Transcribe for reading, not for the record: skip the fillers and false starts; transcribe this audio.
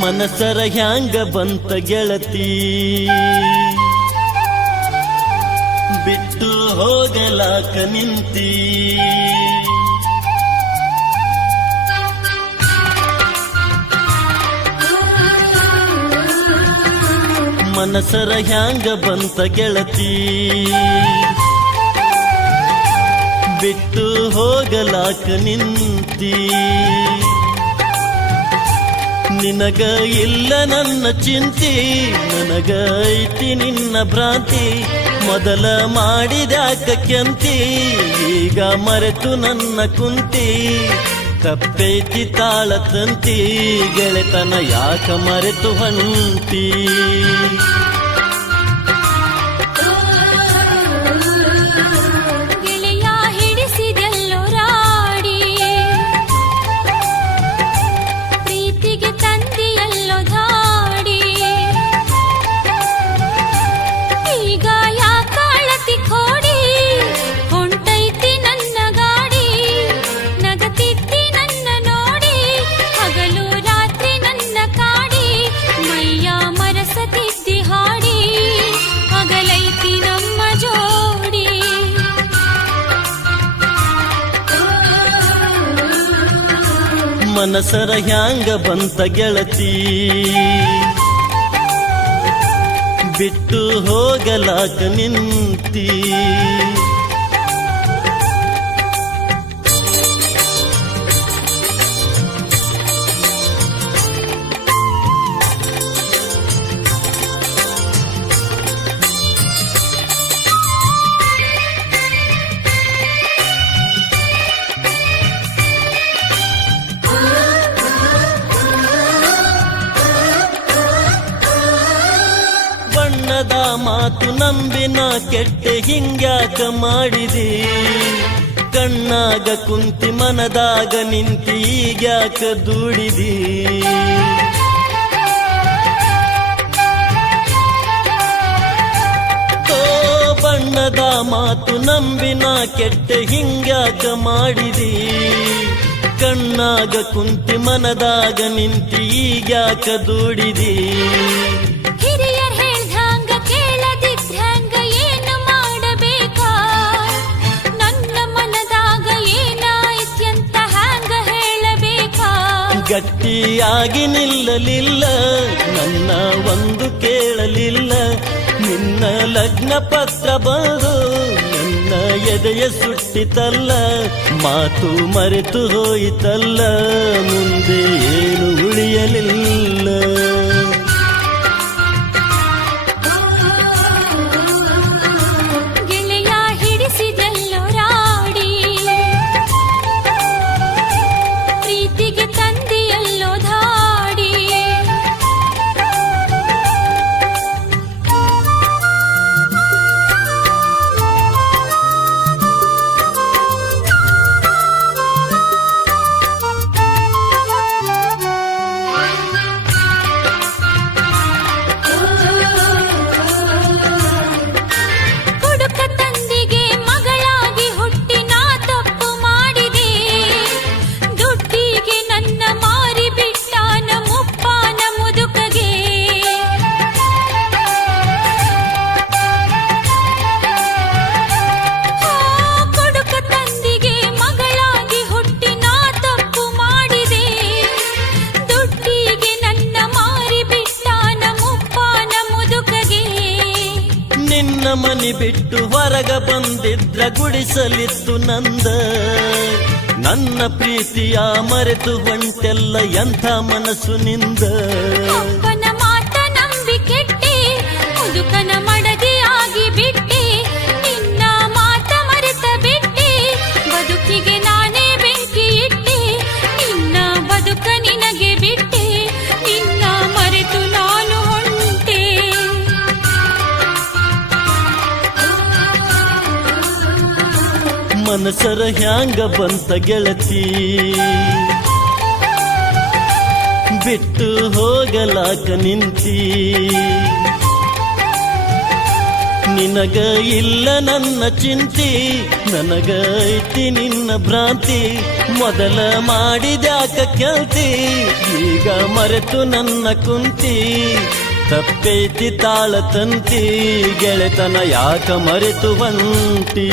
ಮನಸರ ಹ್ಯಾಂಗ ಬಂತ ಗೆಳತಿ ಬಿಟ್ಟು ಹೋಗಲಾಕ ನಿಂತಿ ಮನಸರ ಹ್ಯಾಂಗ ಬಂತ ಗೆಳತಿ ಬಿಟ್ಟು ಹೋಗಲಾಕ ನಿಂತಿ ನಿನಗ ಇಲ್ಲ ನನ್ನ ಚಿಂತಿ ನನಗ ಐತಿ ನಿನ್ನ ಭ್ರಾಂತಿ ಮೊದಲ ಮಾಡಿದ್ಯಾಕ ಕೆಂತಿ ಈಗ ಮರೆತು ನನ್ನ ಕುಂತಿ ತಪ್ಪೈತಿ ತಾಳ ತಂತಿ ಗೆಳೆತನ ಯಾಕ ಮರೆತು ಹೊಂಟಿ ಮನಸರ ಹ್ಯಾಂಗ ಬಂತ ಗೆಳತಿ ಬಿಟ್ಟು ಹೋಗಲಾಕ ನಿಂತಿ ಮಾತು ನಂಬಿನ ಕೆಟ್ಟೆ ಹಿಂಗ್ಯಾಕ ಮಾಡಿದಿ ಕಣ್ಣಾಗ ಕುಂತಿ ಮನದಾಗ ನಿಂತಿ ಈಗ್ಯಾಕ ದುಡಿದಿ ಓ ಬಣ್ಣದ ಮಾತು ನಂಬಿನ ಕೆಟ್ಟೆ ಹಿಂಗ್ಯಾಕ ಮಾಡಿದಿ ಕಣ್ಣಾಗ ಕುಂತಿ ಮನದಾಗ ನಿಂತಿ ಈಗ್ಯಾಕ ದುಡಿದಿ ಗಟ್ಟಿಯಾಗಿ ನಿಲ್ಲಲಿಲ್ಲ ನನ್ನ ಒಂದು ಕೇಳಲಿಲ್ಲ ನಿನ್ನ ಲಗ್ನ ಪತ್ರ ಬಂದು ನನ್ನ ಎದೆಯ ಸುಟ್ಟಿತಲ್ಲ ಮಾತು ಮರೆತು ಹೋಯಿತಲ್ಲ ಮುಂದೆ ಏನು ಉಳಿಯಲಿಲ್ಲ ಮನಿ ಬಿಟ್ಟು ಹೊರಗ ಬಂದಿದ್ರ ಗುಡಿಸಲಿತ್ತು ನಂದ ನನ್ನ ಪ್ರೀತಿಯ ಮರೆತು ಹೊಂಟೆಲ್ಲ ಎಂಥ ಮನಸ್ಸು ನಿಂದ ಮಾತ ನಂಬಿ ಕೆಟ್ಟಿ ಮುದುಕನ ಮಡದಿ ಆಗಿ ಬಿಟ್ಟಿ ನಿನ್ನ ಮಾತ ಮರೆತ ಬಿಟ್ಟಿ ಬದುಕಿಗೆ ನಾನೇ ಬೆಂಕಿ ಇಟ್ಟಿ ನಿನ್ನ ಬದುಕ ನಿನಗೆ ಬಿಟ್ಟಿ ನಿನ್ನ ಮರೆತು ನಾನು ಹೊಂಟೆ ಮನಸರ ಹ್ಯಾಂಗ ಬಂತ ಗೆಳತಿ ಬಿಟ್ಟು ಹೋಗಲಾಕ ನಿಂತಿ ನಿನಗ ಇಲ್ಲ ನನ್ನ ಚಿಂತಿ ನನಗ ಐತಿ ನಿನ್ನ ಭ್ರಾಂತಿ ಮೊದಲ ಮಾಡಿದ್ಯಾಕ ಕೇಳ್ತಿ ಈಗ ಮರೆತು ನನ್ನ ಕುಂತಿ ತಪ್ಪೈತಿ ತಾಳ ತಂತಿ ಗೆಳೆತನ ಯಾಕ ಮರೆತು ಬಂತಿ